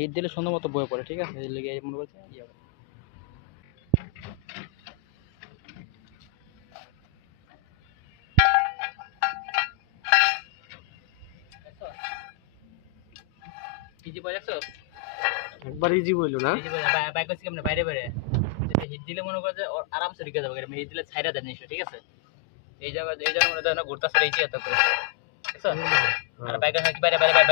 Hit দিলে সুন্দর মতো বয়ে পড়ে, ঠিক আছে? এর লেগে মনে করছে ইয়ে হবে। ইজি বয় দেখছো? একবার ইজি বইলো না, ইজি বয় বাইক হচ্ছে কেমনে বাইরে বাইরে হিট দিলে মনে করে যে আরামসে ঢুকে যাবে, হিট দিলে ছাইরা দেয় জিনিসটা, ঠিক আছে? এই জায়গায় মনে হয় না ঘুরতে আসলে এই এত করে, দেখছো? আর বাইকের বাইরে বাইরে বাইরে